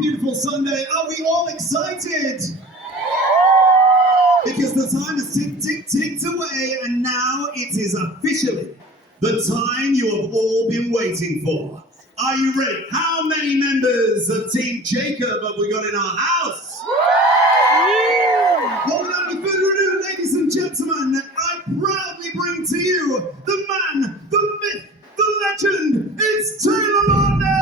beautiful Sunday. Are we all excited? Because the time has ticked away, and now it is officially the time you have all been waiting for. Are you ready? How many members of Team Jacob have we got in our house? Well, without any further ado, ladies and gentlemen, I proudly bring to you the man, the myth, the legend. It's Taylor Lautner!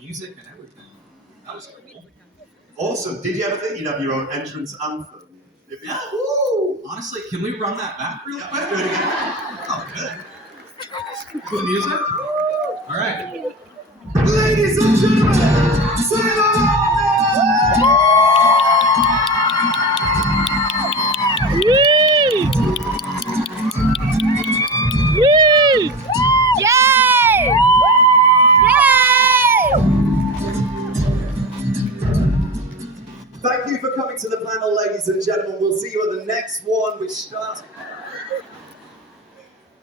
Music and everything. That was cool. Awesome. Did you ever think you'd have your own entrance anthem? Yeah. Woo! Honestly, can we run that back real quick? Do it again. Oh, good. Good music? All right. Ladies and gentlemen, Taylor Lautner! Thank you for coming to the panel, ladies and gentlemen. We'll see you at the next one, which starts...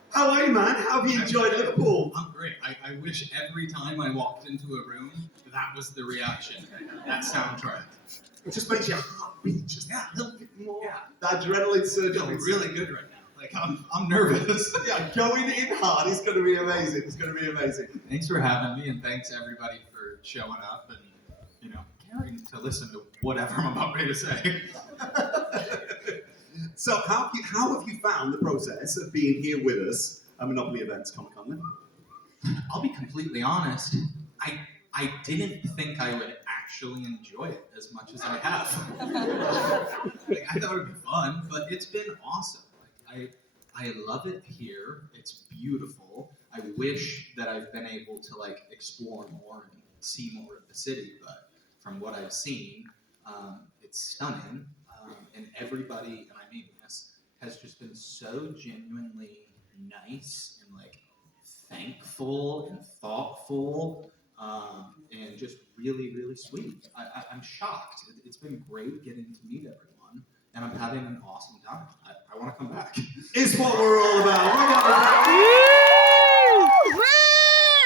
How are you, man? How have you enjoyed Liverpool? I'm great. I wish every time I walked into a room, that was the reaction. That soundtrack. It just makes your heart beat just a little bit more. Yeah. That adrenaline surge. Feeling really good right now. Like, I'm nervous. Yeah, going in hard is going to be amazing. It's going to be amazing. Thanks for having me, and thanks everybody for showing up and, caring to listen to whatever I'm about ready to say. So how have you found the process of being here with us at Monopoly Events Comic-Con then? I'll be completely honest. I didn't think I would actually enjoy it as much as I have. I thought it would be fun, but it's been awesome. I love it here. It's beautiful. I wish that I've been able to explore more and see more of the city, but from what I've seen, it's stunning. And everybody, and I mean this, has just been so genuinely nice and thankful and thoughtful, and just really, really sweet. I'm shocked. It's been great getting to meet everyone, and I'm having an awesome time. I want to come back. It's what we're all about.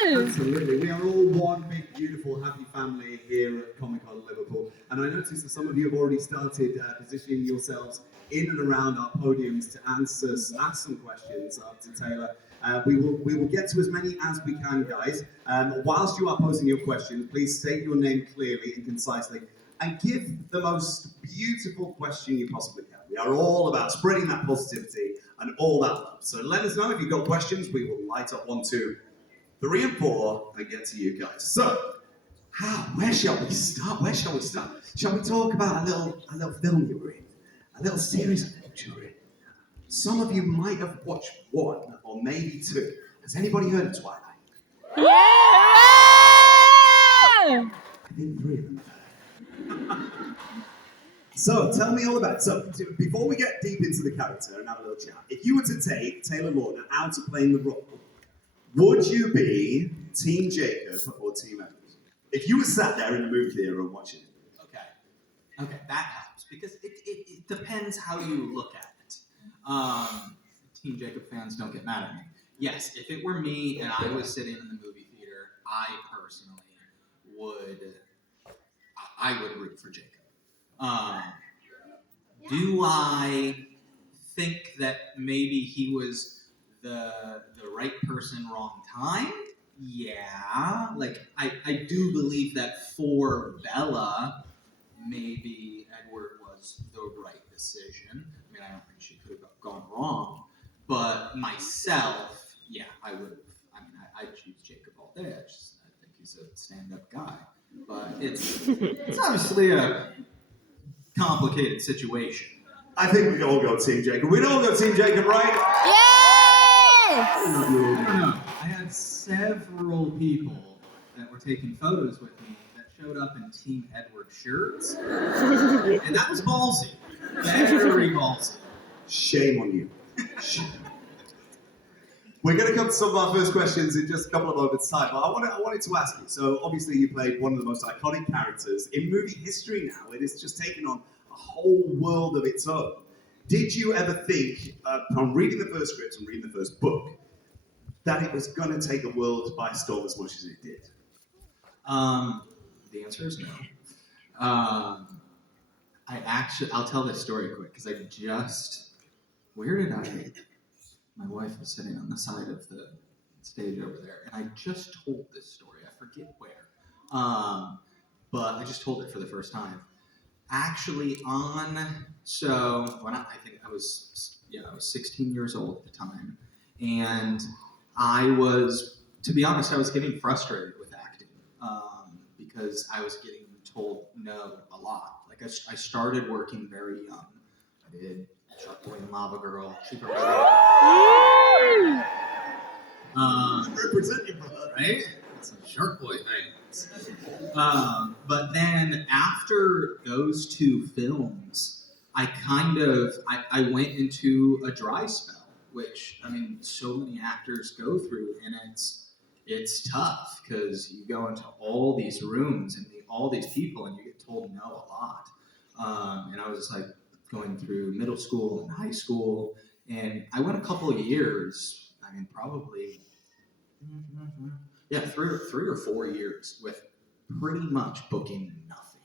Absolutely. We are all one big, beautiful, happy family here at Comic-Con Liverpool. And I noticed that some of you have already started positioning yourselves in and around our podiums to ask some questions to Taylor. We will get to as many as we can, guys. Whilst you are posing your questions, please state your name clearly and concisely and give the most beautiful question you possibly can. We are all about spreading that positivity and all that love. So let us know if you've got questions. We will light up 1, 2, 3, and 4 and get to you guys. So, where shall we start? Shall we talk about a little film you were in? A little series of films you were in? Some of you might have watched 1 or maybe 2. Has anybody heard of Twilight? Yeah! I think 3 of them. So, tell me all about it. So, before we get deep into the character and have a little chat, if you were to take Taylor Lautner out of playing the role, would you be Team Jacob or Team Edward? If you were sat there in the movie theater and watching it. Okay, that helps, because it depends how you look at it. Team Jacob fans, don't get mad at me. Yes, if it were me and I was sitting in the movie theater, I personally would root for Jacob. Do I think that maybe he was the right person, wrong time? Yeah. I do believe that for Bella, maybe Edward was the right decision. I mean, I don't think she could have gone wrong. But myself, yeah, I would have. I mean, I'd choose Jacob all day. I think he's a stand-up guy. But it's obviously a complicated situation. I think we'd all go Team Jacob. We'd all go Team Jacob, right? Yes! I don't know. I had several people that were taking photos with me that showed up in Team Edward shirts. And that was ballsy. Very ballsy. Shame on you. We're going to come to some of our first questions in just a couple of moments' time, but I wanted to ask you. So, obviously, you played one of the most iconic characters in movie history now. It has just taken on a whole world of its own. Did you ever think, from reading the first script and reading the first book, that it was going to take the world by storm as much as it did? The answer is no. I'll tell this story quick because my wife was sitting on the side of the stage over there, and I just told this story. I forget where, but I just told it for the first time. Actually, I think I was 16 years old at the time, and to be honest, I was getting frustrated with acting because I was getting told no a lot. Like I started working very young. I did Shark Boy and Lava Girl, Super Represent your brother, right? It's a Shark Boy thing. But then after those two films, I went into a dry spell, which I mean, so many actors go through, and it's tough because you go into all these rooms and meet all these people, and you get told no a lot. And I was like going through middle school and high school, and I went a couple of years. I mean, probably three or 4 years with pretty much booking nothing,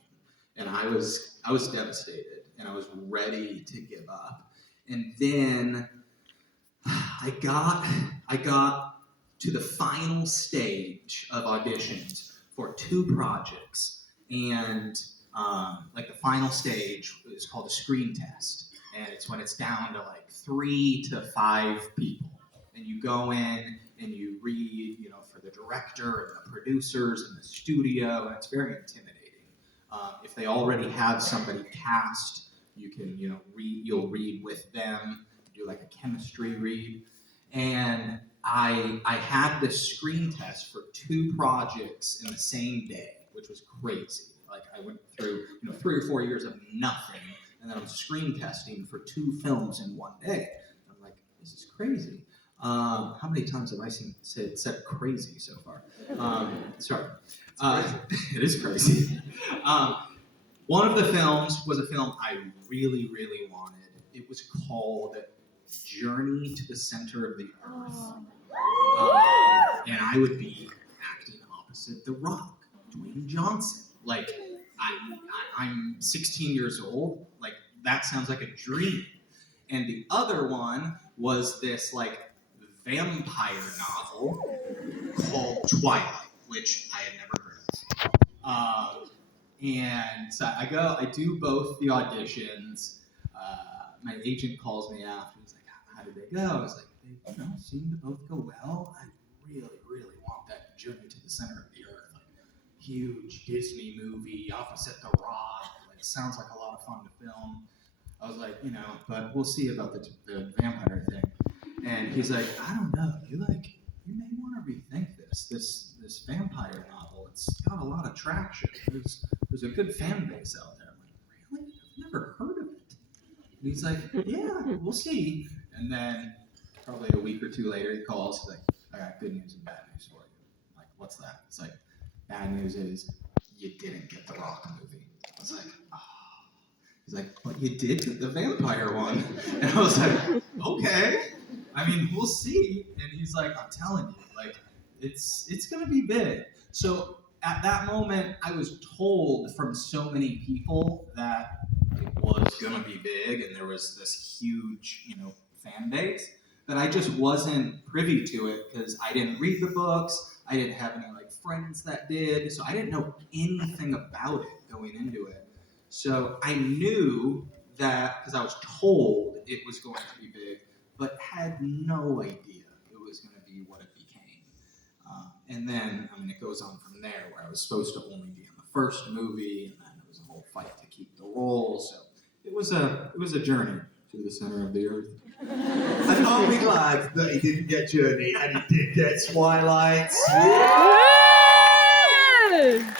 and I was devastated, and I was ready to give up. And then I got to the final stage of auditions for 2 projects, and like the final stage is called a screen test, and it's when it's down to like 3 to 5 people, and you go in and you read, for the director and the producers and the studio, and it's very intimidating. If they already have somebody cast, you can, you'll read with them, do like a chemistry read. And I had this screen test for 2 projects in the same day, which was crazy. Like I went through, 3 or 4 years of nothing, and then I'm screen testing for 2 films in one day. I'm like, this is crazy. How many times have I said crazy so far? Sorry. It is crazy. One of the films was a film I really, really wanted. It was called Journey to the Center of the Earth. And I would be acting opposite The Rock, Dwayne Johnson. Like, I'm 16 years old. Like, that sounds like a dream. And the other one was this, like, vampire novel called Twilight, which I had never heard of. And so I do both the auditions. My agent calls me after. He's like, how did they go? I was like, they seem to both go well. I really, really want that Journey to the Center of the Earth. Like, huge Disney movie opposite The Rock. Like, sounds like a lot of fun to film. I was like, but we'll see about the vampire thing. And he's like, I don't know. You may want to rethink this vampire novel. It's got a lot of traction. There's a good fan base out there. I'm like, really? I've never heard of it. And he's like, yeah, we'll see. And then probably a week or 2 later, he calls. He's like, I got good news and bad news for you. I'm like, what's that? It's like, bad news is you didn't get the Rock movie. I was like, oh. He's like, but you did get the vampire one. And I was like, okay. I mean, we'll see. And he's like, I'm telling you, like, it's gonna be big. So at that moment, I was told from so many people that it was gonna be big, and there was this huge, fan base, that I just wasn't privy to it because I didn't read the books. I didn't have any friends that did, so I didn't know anything about it going into it. So I knew that because I was told it was going to be big, but had no idea it was going to be what it became. And then, it goes on from there, where I was supposed to only be in the first movie, and then it was a whole fight to keep the role. So it was a journey to the center of the earth. And aren't we glad that he didn't get Journey and he did get Twilight? Yeah!